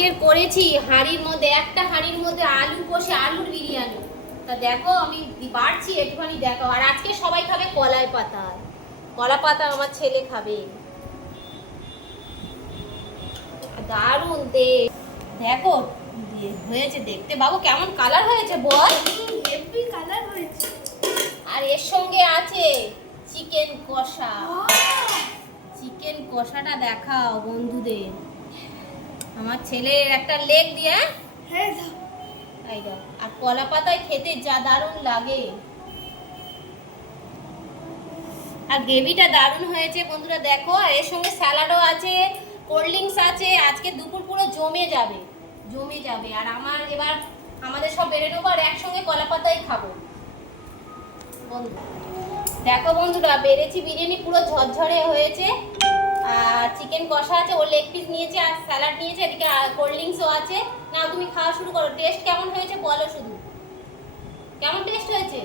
আজকের করেছি হাঁড়ির মধ্যে, একটা হাঁড়ির মধ্যে আলু কষে আলুর বিরিয়ানি। তা দেখো আমি বাড়ছি একটুখানি দেখো। আর আজকে সবাই খাবে কলাই পাতা, কলা পাতা আমার ছেলে খাবে। দারুণ দেখো হয়েছে দেখতে বাবু, কেমন কালার হয়েছে বল? হেভি কালার হয়েছে। আর এর সঙ্গে আছে চিকেন কষা। চিকেন কষাটা দেখাও বন্ধুদের। আমার ছেলের একটা লেগ দিয়ে, হ্যাঁ এই দাও। আর কলা পাতায় খেতে যা দারুণ লাগে। আর গ্রেভিটা দারুণ হয়েছে বন্ধুরা দেখো। আর এর সঙ্গে স্যালাডও আছে, কোল্ড ড্রিঙ্কস আছে। আজকে দুপুর পুরো জমে যাবে, জমে যাবে। আর এবার আমাদের সব বেড়ে নেবো আর একসঙ্গে কলা পাতাই খাবো বন্ধু। দেখো বন্ধুরা, বেড়েছি বিরিয়ানি পুরো ঝরঝরে হয়েছে। আর চিকেন কষা আছে, ও লেগ পিস নিয়েছে আর স্যালাড নিয়েছে, এদিকে কোল্ড ড্রিঙ্কসও আছে। না তুমি খাওয়া শুরু করো। টেস্ট কেমন হয়েছে বলো শুধু, কেমন টেস্ট হয়েছে?